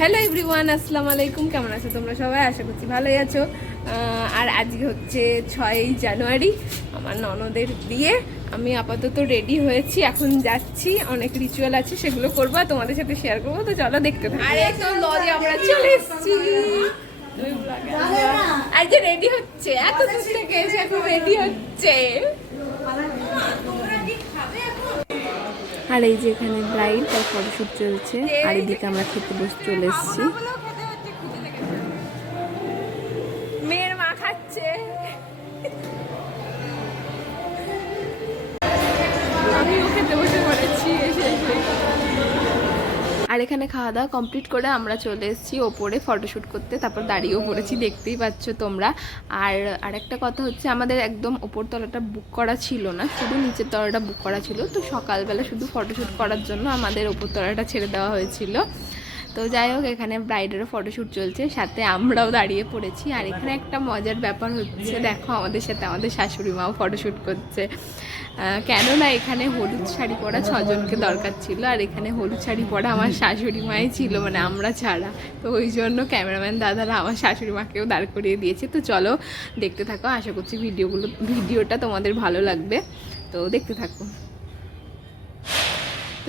Hello everyone আসসালামু আলাইকুম। কেমন আছো তোমরা সবাই? আশা করছি ভালোই আছো। আর আজকে হচ্ছে ছয়ই জানুয়ারি আমার ননদের বিয়ে। আমি আপাতত রেডি হয়েছি এখন যাচ্ছি। অনেক রিচুয়াল আছে সেগুলো করব আর তোমাদের সাথে শেয়ার করব। তো চলো দেখতে থাকো। আরে তো লজে আমরা চলে এসেছি। যে রেডি হচ্ছে এত দূর থেকে এসে এখন রেডি হচ্ছে। আর এই যে এখানে ব্রাইড তার ফটোশ্যুট চলছে। আর এদিকে আমরা খেতে বসে চলে এসেছি। এখানে খাওয়া দাওয়া কমপ্লিট করে আমরা চলে এসেছি ওপরে ফটোশ্যুট করতে। তারপর দাঁড়িয়েও পড়েছি, দেখতেই পাচ্ছ তোমরা। আর আরেকটা কথা হচ্ছে, আমাদের একদম ওপর তলাটা বুক করা ছিল না, শুধু নিচের তলাটা বুক করা ছিল। তো সকালবেলা শুধু ফটোশ্যুট করার জন্য আমাদের ওপর তলাটা ছেড়ে দেওয়া হয়েছিল। তো যাই হোক, এখানে ব্রাইডেরও ফটোশ্যুট চলছে, সাথে আমরাও দাঁড়িয়ে পড়েছি। আর এখানে একটা মজার ব্যাপার হচ্ছে, দেখো আমাদের সাথে আমাদের শাশুড়ি মাও ফটোশ্যুট করছে কেননা এখানে হলুদ শাড়ি পরা ছজনকে দরকার ছিল, আর এখানে হলুদ শাড়ি পরা আমার শাশুড়ি মাই ছিল মানে আমরা ছাড়া। তো ওই জন্য ক্যামেরাম্যান দাদারা আমার শাশুড়ি মাকেও দাঁড় করিয়ে দিয়েছে। তো চলো দেখতে থাকো, আশা করছি ভিডিওগুলো, ভিডিওটা তোমাদের ভালো লাগবে। তো দেখতে থাকো।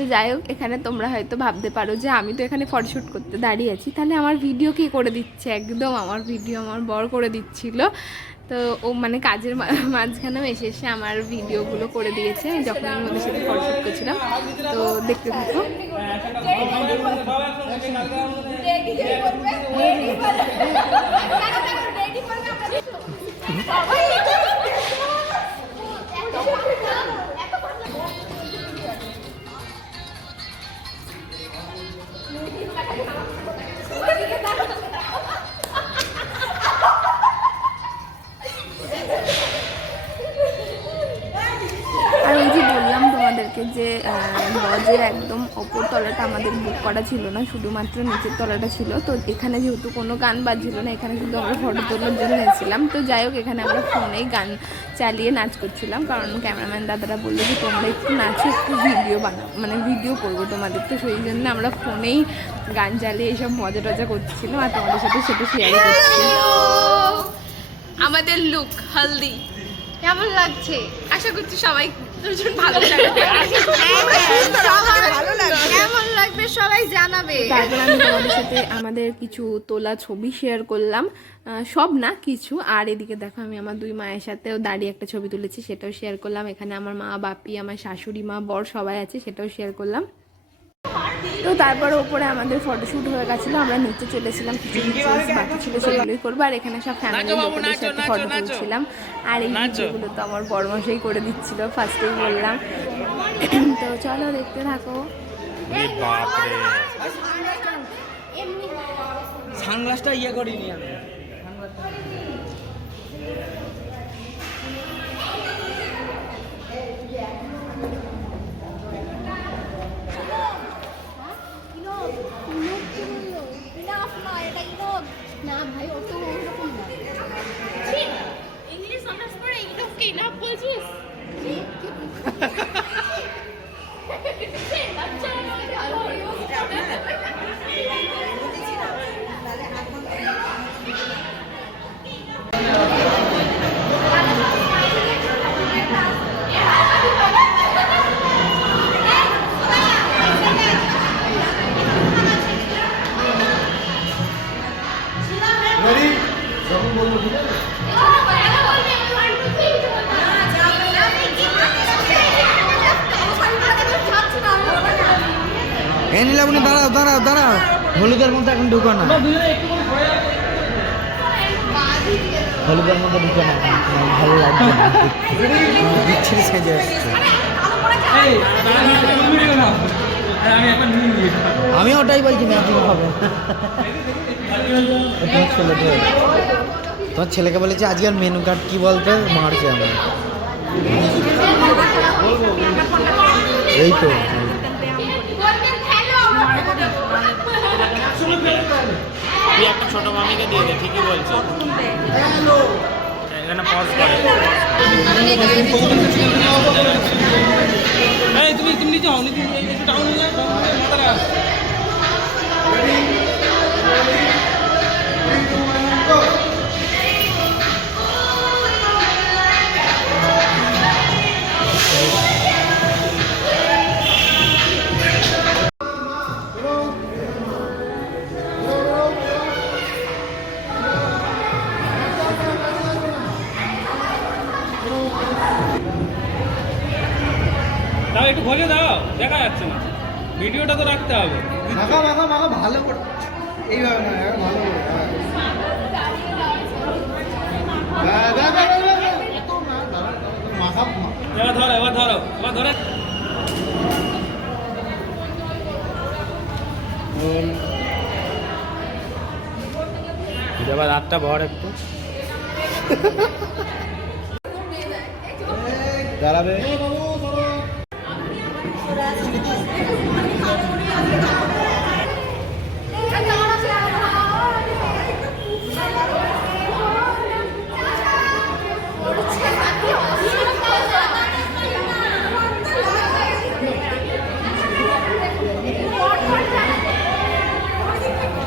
তো যাই হোক, এখানে তোমরা হয়তো ভাবতে পারো যে আমি তো এখানে ফটোশ্যুট করতে দাঁড়িয়ে আছি। তাহলে আমার ভিডিও কে করে দিচ্ছে? একদম আমার ভিডিও আমার বর করে দিচ্ছিল। তো ও মানে কাজের মাঝখানেও এসে এসে আমার ভিডিওগুলো করে দিয়েছে। যখন আমি ওদের সাথে ফটোশ্যুট করছিলাম, তো দেখতে থাকো। বললাম যে লজের একদম ওপর তলাটা আমাদের বুক করা ছিল না, শুধুমাত্র নিচের তলাটা ছিল। তো এখানে যেহেতু কোনো গান বাজছিল না, এখানে শুধু আমরা ফটো তোলার জন্য এসেছিলাম। তো যাই হোক, এখানে আমরা ফোনেই গান চালিয়ে নাচ করছিলাম। কারণ ক্যামেরাম্যান দাদারা বলল যে, তোমরা একটু নাচো, একটু ভিডিও বানাও মানে ভিডিও করব তোমাদের। তো সেই জন্য আমরা ফোনেই গান চালিয়ে এইসব মজা টজা করছিলাম। আর তোমাদের সাথে সেটা শেয়ার করছি। আমাদের লুক হলদি কেমন লাগছে? আশা করছি সবাই দুজন ভালো লাগবে। কেমন লাগবে সবাই জানাবে। তারপর আমি তোমাদের সাথে আমাদের কিছু তোলা ছবি শেয়ার করলাম। সব না কিছু। আর এদিকে দেখো আমি আমার দুই মায়ের সাথেও দাঁড়িয়ে একটা ছবি তুলেছি সেটাও শেয়ার করলাম। এখানে আমার মা বাপি আমার শাশুড়ি মা বর সবাই আছে সেটাও শেয়ার করলাম। তো তারপরে ওপরে আমাদের ফটোশ্যুট হয়ে গেছিল আমরা নিচে চলেছিলাম কিছু rituals বাকি ছিল সেগুলোই করব আর এখানে সব ফ্যামিলি লোকেদের সাথে ফটো তুলছিলাম আর এই ভিডিওগুলো তো আমার বড়মশাই করে দিচ্ছিল ফার্স্টেই বললাম। তো চলো দেখতে থাকো। সানগ্লাসটা ইয়ে করিনি আমি। Okay, now pull this. এ নীলাবনি দাঁড়াও দাঁড়াও দাঁড়াও। হলুদের মধ্যে এখন ঢুকো না। হলুদের মধ্যে ঢুকো না। ভালো লাগছে না। বিচ্ছিরি সেজে আমি ওটাই বলছি ম্যাচিং হবে। তোমার ছেলেকে তোমার ছেলেকে বলেছি আজকের মেনু কার্ড কি বলতে? মারছে আমার এই তো। তুই একটা ছোট মামিকে দিয়ে দে ঠিকই বলছো। এখানে পজ করে। এই, তুমি তুমি নিচে হও নিচে একটু ডাউন হয়ে যাও ডাউন হয়ে মাথাটা রাখতে হবে। মাখা মাখা মাখা ভালো করে। এইভাবে না ভালো হ্যাঁ। না, এবার ধরো এবার ধরো এবার ধরে। এবার হাতটা ভর একটু। দাঁড়াবে।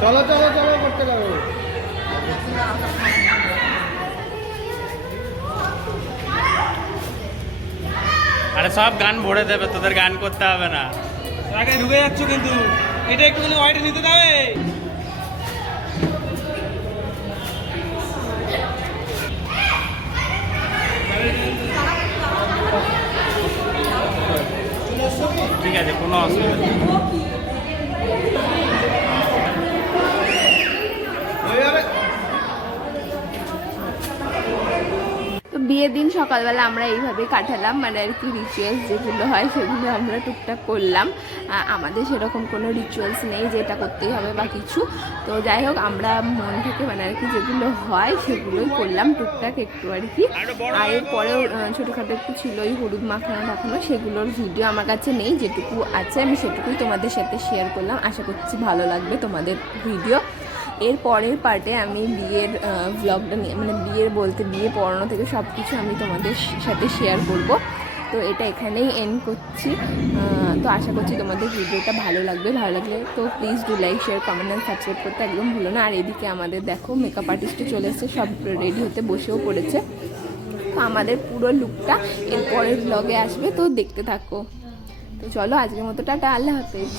চলো চলো চলো করতে লাগো আরে সব গান ভরে দেবে, তোদের গান করতে হবে না। আগে ঢুকে যাচ্ছ কিন্তু। এটা একটুখানি হোয়াইট নিতে দেবে ঠিক আছে কোনো অসুবিধা নেই হয়ে যাবে তো বিয়ের দিন সকালবেলা আমরা এইভাবে কাটালাম মানে আর কি রিচুয়ালস যেগুলো হয় সেগুলো আমরা টুকটাক করলাম। আমাদের সেরকম কোনো রিচুয়ালস নেই যে এটা করতেই হবে বা কিছু। তো যাই হোক, আমরা মন থেকে মানে আর কি যেগুলো হয় সেগুলোই করলাম টুকটাক একটু আর কি। আর এরপরেও ছোটোখাটো একটু ছিল ওই হলুদ মাখানো টাখানো সেগুলোর ভিডিও আমার কাছে নেই, যেটুকু আছে আমি সেটুকুই তোমাদের সাথে শেয়ার করলাম। আশা করছি ভালো লাগবে তোমাদের ভিডিও এর পরের পার্টে আমি বিয়ের ভ্লগটা নিয়ে মানে বিয়ের বলতে বিয়ে পড়ানো থেকে সব কিছু আমি তোমাদের সাথে শেয়ার করব। তো এটা এখানেই এন্ড করছি। তো আশা করছি তোমাদের ভিডিওটা ভালো লাগবে। ভালো লাগলে তো please do like share comment and subscribe করতে একদম ভুলো না। আর এদিকে আমাদের দেখো মেকআপ আর্টিস্টও চলে এসেছে, সব রেডি হতে বসেও পড়েছে। তো আমাদের পুরো লুকটা এরপরের ব্লগে আসবে। তো দেখতে থাকো। তো চলো আজকের মতো টাটা, আল্লাহ হাফেজ।